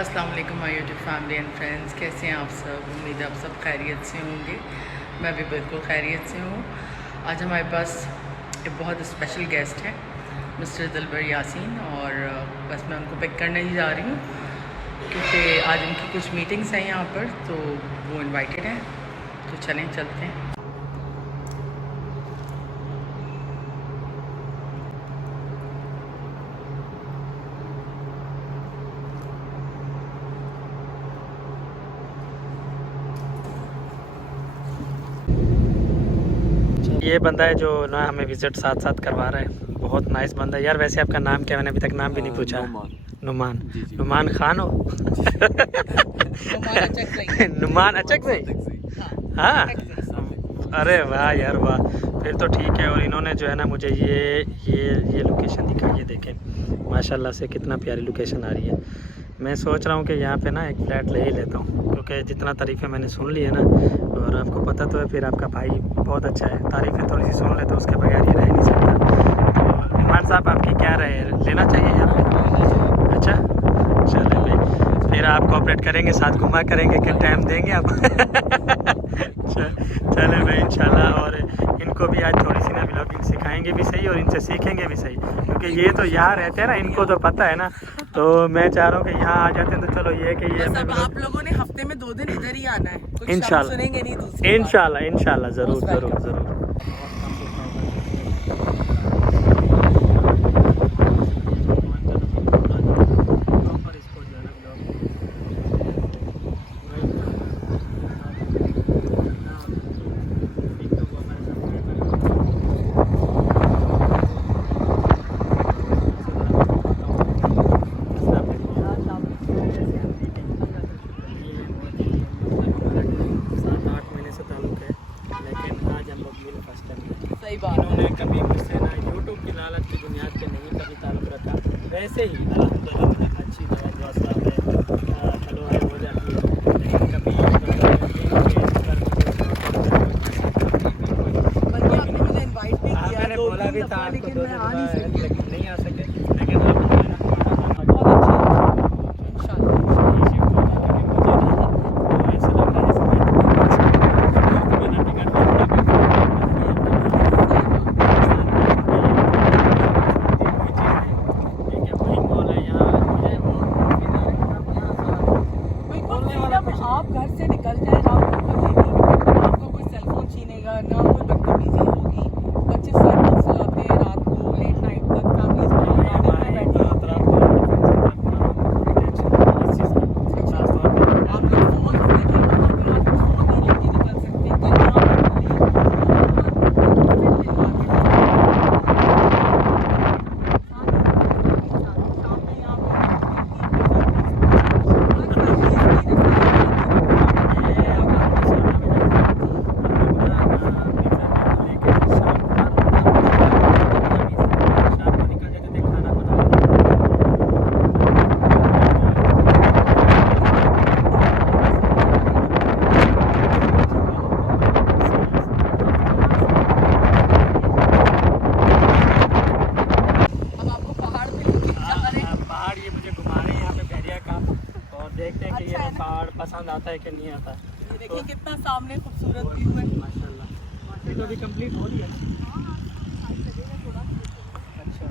अस्सलाम वालेकुम my YouTube family and friends, कैसे हैं आप सब। उम्मीद है आप सब खैरियत से होंगे। मैं भी बिल्कुल खैरियत से हूँ। आज हमारे पास एक बहुत स्पेशल गेस्ट है, मिस्टर दिलबर यासीन, और बस मैं उनको पिक करने ही जा रही हूँ क्योंकि आज उनकी कुछ मीटिंग्स हैं यहाँ पर, तो वो इनवाइटेड हैं। तो चलें चलते हैं। ये बंदा है जो ना हमें विजिट साथ साथ करवा रहा है। बहुत नाइस बंदा है यार। वैसे आपका नाम क्या है? मैंने अभी तक नाम भी नहीं पूछा। नुमान। नुमान खान हो? नुमान अचक से? हाँ। अरे वाह यार वाह, फिर तो ठीक है। और इन्होंने जो है ना मुझे ये लोकेशन दिखाई है, देखें माशाल्लाह से कितना प्यारी लोकेशन आ रही है। मैं सोच रहा हूँ कि यहाँ पे ना एक फ्लैट ले ही लेता हूँ, क्योंकि जितना तारीफ़ें मैंने सुन ली है ना, और आपको पता तो है फिर आपका भाई बहुत अच्छा है, तारीफ़ें थोड़ी सी सुन ले तो उसके बगैर ही रह नहीं सकता। तो इमरान साहब आपकी क्या राय है, लेना चाहिए यहाँ पे? अच्छा चले भाई, फिर आप कोऑपरेट करेंगे, साथ घुमा करेंगे, कि टाइम देंगे आप? चले भाई इंशाल्लाह। और इनको भी आज थोड़ी सी ना व्लॉगिंग सिखाएंगे भी सही और इनसे सीखेंगे भी सही, क्योंकि ये तो यहाँ रहते हैं ना, इनको तो पता है ना। तो मैं चाह रहा हूँ कि यहाँ आ जाते हैं तो चलो ये कि ये आप लोगों ने हफ्ते में 2 दिन इधर ही आना है, इंशाल्लाह सुनेंगे नहीं दूसरी इंशाल्लाह इंशाल्लाह, ज़रूर ज़रूर ज़रूर। इन्होंने कभी मुझसे ना यूट्यूब की लालच की बुनियाद पे नहीं कभी ताल्लुक़ रखा, वैसे ही अल्हम्दुलिल्लाह अच्छी तवज्जो है, चलो है हो जाती है, लेकिन कभी मैंने बोला भी था आपको 2 दिन लेकिन नहीं आ सके, लेकिन आप आप घर से निकल जाए ना, आपको कोई सेलफोन छीनेगा ना, कोई बदतमीजी होगी। बच्चे साइकिल चलाते हैं रात को लेट नाइट तक, फैमिलीज में गार्डन में बैठी होती है। आप लोग फोन देखिए, वहाँ पे आप फोन नहीं लेके निकल सकते। देखते हैं कि ये पहाड़ पसंद आता है कि नहीं आता। ये देखिए कितना सामने खूबसूरत व्यू है माशाल्लाह। ये तो अभी कंप्लीट हो रही है। अच्छा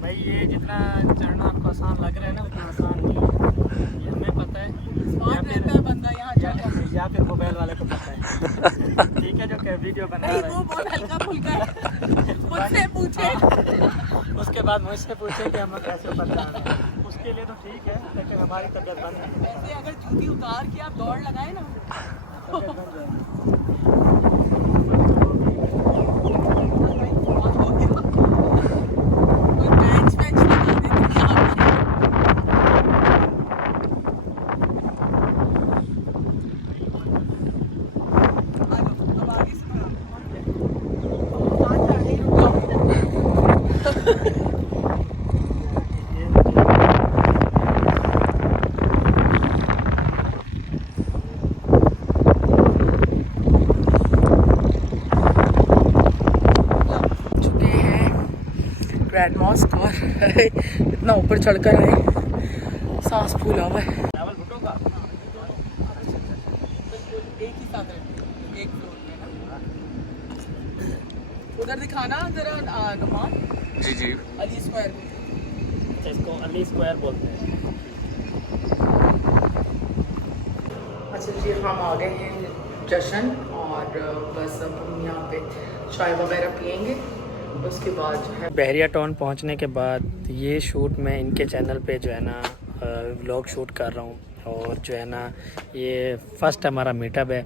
भाई, ये जितना चढ़ना आपको आसान लग रहा है ना, उतना आसान नहीं है, ये हमें पता है। बंदा यहाँ या फिर मोबाइल वाले को पता है। ठीक है, जो वीडियो बना रहा है वो बहुत हल्का फुल्का है, मुझसे पूछे। उसके बाद मुझसे पूछे कि हमें कैसे पता है, उसके लिए तो ठीक है, लेकिन हमारी तबीयत बंद है। वैसे अगर जूती उतार के आप दौड़ लगाए ना, तबीयत बन जाए। ग्रैंड मॉस्क, और इतना ऊपर चढ़कर आए, सांस फूला हुआ है। चावल भुट्टो का एक ही साथ रहते, एक फ्लोर में ना। उधर दिखाना जरा नुमान। जी जी, अली स्क्वायर। अच्छा इसको अली स्क्वायर बोलते हैं। अच्छा जी, हम आ गए हैं जश्न और बस अब हम यहाँ पे चाय वगैरह पियेंगे। उसके बाद जो है बहरिया टाउन पहुँचने के बाद ये शूट मैं इनके चैनल पे जो है ना व्लॉग शूट कर रहा हूँ। और जो है ना ये फर्स्ट हमारा मीटअप है।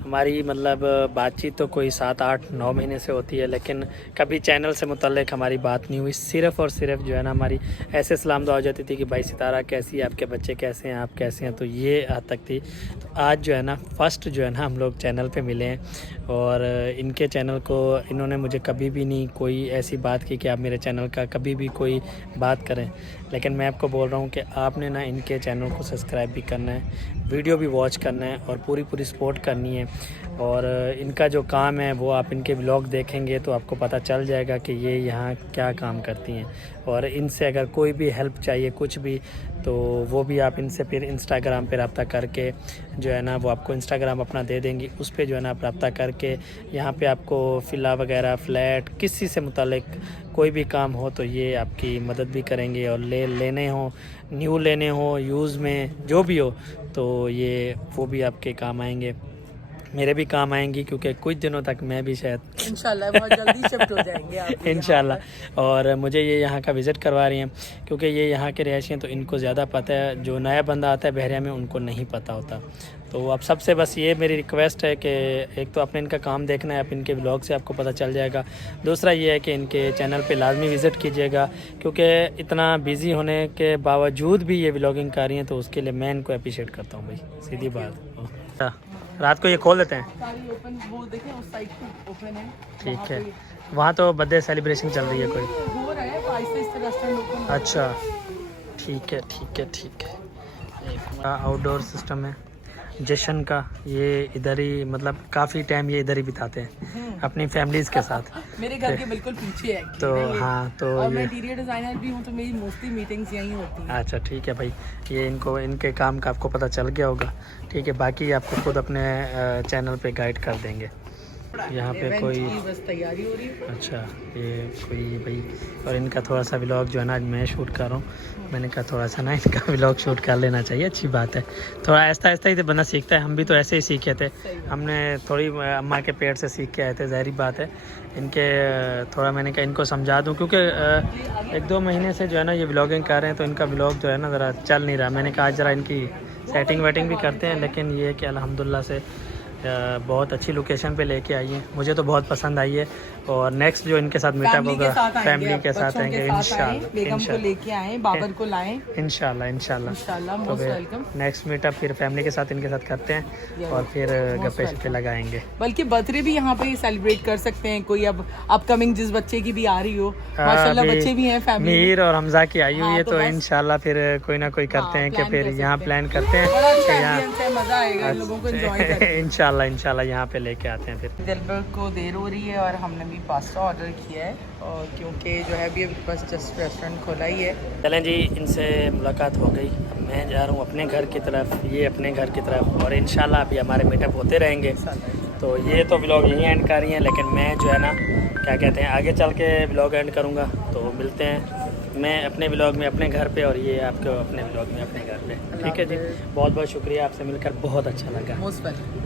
हमारी मतलब बातचीत तो कोई 7-8-9 महीने से होती है, लेकिन कभी चैनल से मुतल्लिक हमारी बात नहीं हुई। सिर्फ़ और सिर्फ जो है ना हमारी ऐसे सलाम दुआ हो जाती थी कि भाई सितारा कैसी है, आपके बच्चे कैसे हैं, आप कैसे हैं, तो ये हद तक थी। तो आज जो है ना फ़र्स्ट जो है ना हम लोग चैनल पे मिले हैं। और इनके चैनल को इन्होंने मुझे कभी भी नहीं कोई ऐसी बात की कि आप मेरे चैनल का कभी भी कोई बात करें, लेकिन मैं आपको बोल रहा हूँ कि आपने ना इनके चैनल को सब्सक्राइब भी करना है, वीडियो भी वॉच करना है और पूरी सपोर्ट करनी है। और इनका जो काम है वो आप इनके व्लॉग देखेंगे तो आपको पता चल जाएगा कि ये यहाँ क्या काम करती हैं। और इनसे अगर कोई भी हेल्प चाहिए कुछ भी, तो वो भी आप इनसे फिर इंस्टाग्राम पे रब्ता करके जो है ना वो आपको इंस्टाग्राम अपना दे देंगी। उस पे जो है ना आप रब्ता करके यहाँ पे आपको फ़िला वगैरह फ्लैट किसी से मुतालिक कोई भी काम हो तो ये आपकी मदद भी करेंगे। और लेने हो, न्यू लेने हो, यूज़ में जो भी हो, तो ये वो भी आपके काम आएंगे, मेरे भी काम आएंगी, क्योंकि कुछ दिनों तक मैं भी शायद इंशाल्लाह बहुत जल्दी शिफ्ट हो जाएंगे आप इंशाल्लाह। और मुझे ये यहाँ का विज़िट करवा रही हैं क्योंकि ये यहाँ के रहायशी हैं, तो इनको ज़्यादा पता है। जो नया बंदा आता है बहरिया में उनको नहीं पता होता। तो अब सबसे बस ये मेरी रिक्वेस्ट है कि एक तो आपने इनका काम देखना है, आप इनके ब्लॉग से आपको पता चल जाएगा। दूसरा ये है कि इनके चैनल पे लाजमी विज़िट कीजिएगा, क्योंकि इतना बिज़ी होने के बावजूद भी ये व्लॉगिंग कर रही हैं, तो उसके लिए मैं इनको अप्रिशिएट करता हूँ भाई, सीधी बात। रात को ये खोल देते हैं, सारी ओपन, वो देखें उस साइड पे ओपन है। ठीक है। वहाँ तो बर्थडे सेलिब्रेशन चल रही है कोई, हो रहा है आहिस्ते रेस्टोरेंट ओपन। अच्छा ठीक है ठीक है ठीक है। आउटडोर सिस्टम है जश्न का, ये इधर ही मतलब काफ़ी टाइम ये इधर ही बिताते हैं अपनी फैमिलीज़ के साथ। मेरे घर के बिल्कुल पीछे है तो हाँ, तो और ये मैं इंटीरियर डिज़ाइनर भी हूँ, तो मेरी मोस्टली मीटिंग्स यहीं होती हैं। अच्छा ठीक है भाई, ये इनको इनके काम का आपको पता चल गया होगा, ठीक है। बाकी आपको खुद अपने चैनल पे गाइड कर देंगे। यहाँ पे इवेंट कोई की बस तैयारी हो रही है। अच्छा, ये कोई भाई, और इनका थोड़ा सा व्लॉग जो है ना आज मैं शूट कर रहा हूँ। मैंने कहा थोड़ा सा ना इनका व्लॉग शूट कर लेना चाहिए, अच्छी बात है। थोड़ा ऐसा ही तो बंदा सीखता है, हम भी तो ऐसे ही सीखे थे, हमने थोड़ी अम्मा के पेट से सीख के आए थे, ज़ाहिर बात है। इनके थोड़ा मैंने कहा इनको समझा दूँ, क्योंकि 1-2 महीने से जो है ना ये व्लॉगिंग कर रहे हैं, तो इनका व्लॉग जो है ना ज़रा चल नहीं रहा। मैंने कहा ज़रा इनकी सेटिंग वेटिंग भी करते हैं, लेकिन ये कि अल्हम्दुलिल्लाह से बहुत अच्छी लोकेशन पे लेके आई है, मुझे तो बहुत पसंद आई है। और नेक्स्ट जो इनके साथ मीटअप होगा फैमिली के साथ आएंगे इंशाल्लाह, बेगम को लेके आए, बाबर को लाएं इंशाल्लाह इंशाल्लाह। इंशाल्लाह। Most welcome. नेक्स्ट मीटअप फिर फैमिली के साथ इनके साथ करते हैं और फिर गप्पे शप्पे लगाएंगे। बल्कि बर्थडे भी यहाँ पे सेलिब्रेट कर सकते हैं, कोई अब अपकमिंग जिस बच्चे की भी आ रही हो, माशाल्लाह बच्चे भी हैं फैमिली। मीर और हमजा की आई हुई है, तो तो बस इंशाल्लाह फिर कोई ना कोई करते हैं कि फिर यहाँ प्लान करते हैं बड़ा अच्छा कि यहाँ ambience है, मजा आएगा इन लोगों को एंजॉय करके। इंशाल्लाह इंशाल्लाह यहाँ पे लेके आते हैं फिर। दिलबर को देर हो रही है और हमने भी पास्ता ऑर्डर किया है, और क्योंकि जो है अभी बस जस्ट रेस्टोरेंट खोला ही है। चलें जी, इनसे मुलाकात हो गई, मैं जा रहा हूँ अपने घर की तरफ, ये अपने घर की तरफ, और इंशाल्लाह अभी हमारे मीटअप होते रहेंगे। तो ये तो व्लॉग यहीं एंड कर रही हैं, लेकिन मैं जो है ना क्या कहते हैं आगे चल के व्लॉग एंड करूँगा। तो मिलते हैं मैं अपने व्लॉग में अपने घर पे, और ये आपको अपने व्लॉग में अपने घर पे। ठीक है जी, बहुत बहुत शुक्रिया, आपसे मिलकर बहुत अच्छा लगा। Most welcome.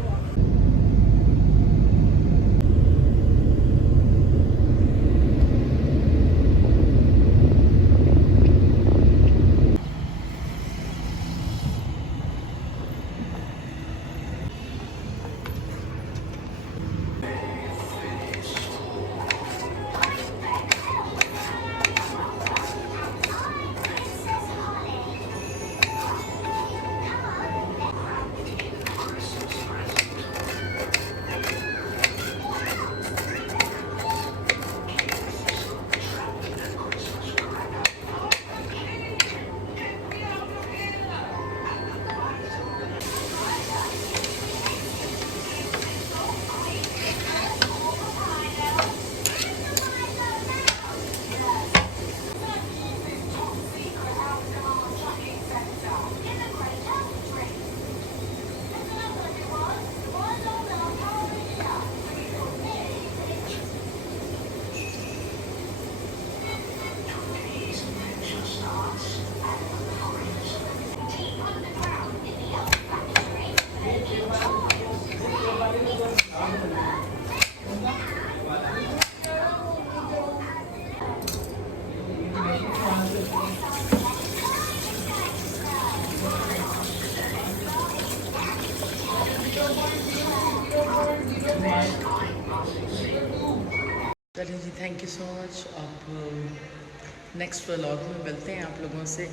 चलिए जी, थैंक यू सो मच। अब नेक्स्ट व्लॉग में मिलते हैं आप लोगों से।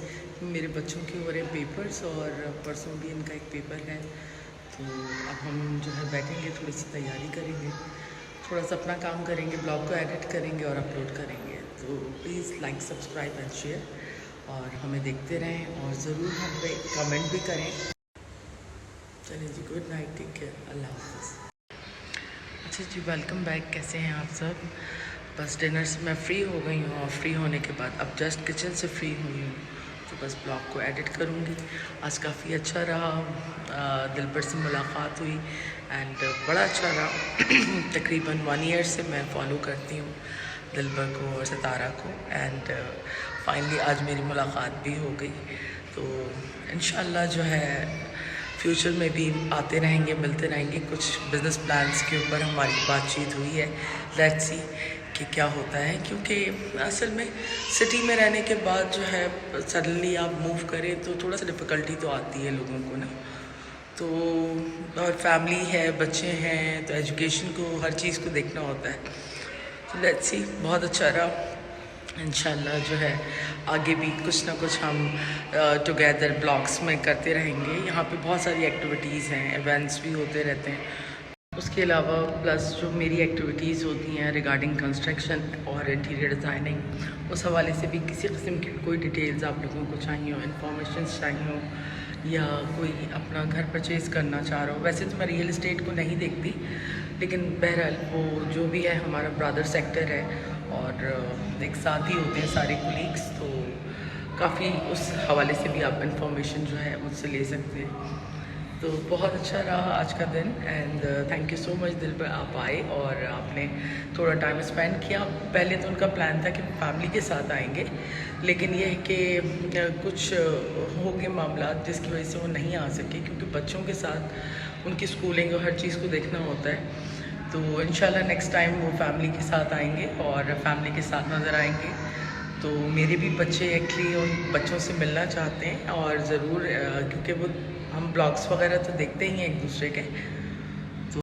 मेरे बच्चों के हो रहे पेपर्स और परसों भी इनका एक पेपर है, तो अब हम जो है बैठेंगे, थोड़ी सी तैयारी करेंगे, थोड़ा सा अपना काम करेंगे, ब्लॉग को एडिट करेंगे और अपलोड करेंगे। तो please like, subscribe and share और हमें देखते रहें और ज़रूर हम पे कमेंट भी करें। चलिए जी, गुड नाइट, टेक केयर, अल्लाह हाफ़िज़। अच्छा जी, वेलकम बैक। कैसे हैं आप सब? बस डिनर से मैं फ़्री हो गई हूँ और फ्री होने के बाद अब जस्ट किचन से फ्री हुई हूँ, तो बस ब्लॉग को एडिट करूँगी। आज काफ़ी अच्छा रहा, दिलबर से मुलाकात हुई एंड बड़ा अच्छा रहा। तकरीबन 1 ईयर से मैं फॉलो करती हूँ दिलबर को और सितारा को एंड फाइनली आज मेरी मुलाकात भी हो गई। तो इंशाल्लाह जो है फ्यूचर में भी आते रहेंगे, मिलते रहेंगे। कुछ बिज़नेस प्लान्स के ऊपर हमारी बातचीत हुई है, लेट्स सी कि क्या होता है, क्योंकि असल में सिटी में रहने के बाद जो है सडनली आप मूव करें तो थोड़ा सा डिफ़िकल्टी तो आती है लोगों को ना। तो और फैमिली है, बच्चे हैं, तो एजुकेशन को, हर चीज़ को देखना होता है। तो लेट्स सी, बहुत अच्छा रहा। इंशाल्लाह जो है आगे भी कुछ ना कुछ हम टुगेदर ब्लॉग्स में करते रहेंगे। यहाँ पे बहुत सारी एक्टिविटीज़ हैं, इवेंट्स भी होते रहते हैं। उसके अलावा प्लस जो मेरी एक्टिविटीज़ होती हैं रिगार्डिंग कंस्ट्रक्शन और इंटीरियर डिज़ाइनिंग, उस हवाले से भी किसी किस्म की कोई डिटेल्स आप लोगों को चाहिए हो, इन्फॉर्मेशन चाहिए हो, या कोई अपना घर परचेज़ करना चाह रहा हो। वैसे तो मैं रियल इस्टेट को नहीं देखती, लेकिन बहरहाल वो जो भी है हमारा ब्रदर सेक्टर है और एक साथ ही होते हैं सारे कोलीग्स, तो काफ़ी उस हवाले से भी आप इंफॉर्मेशन जो है मुझसे ले सकते हैं। तो बहुत अच्छा रहा आज का दिन and thank you so much दिल पर आप आए और आपने थोड़ा टाइम स्पेंड किया। पहले तो उनका प्लान था कि फैमिली के साथ आएंगे, लेकिन ये है कि कुछ हो गए मामला जिसकी वजह से वो नहीं आ सके, क्योंकि बच्चों के साथ उनकी स्कूलिंग और हर चीज़ को देखना होता है। तो इंशाल्लाह नेक्स्ट टाइम वो फैमिली के साथ आएंगे और फैमिली के साथ नज़र आएंगे। तो मेरे भी बच्चे एक्चुअली उन बच्चों से मिलना चाहते हैं और ज़रूर, क्योंकि वो हम ब्लॉग्स वगैरह तो देखते ही हैं एक दूसरे के। तो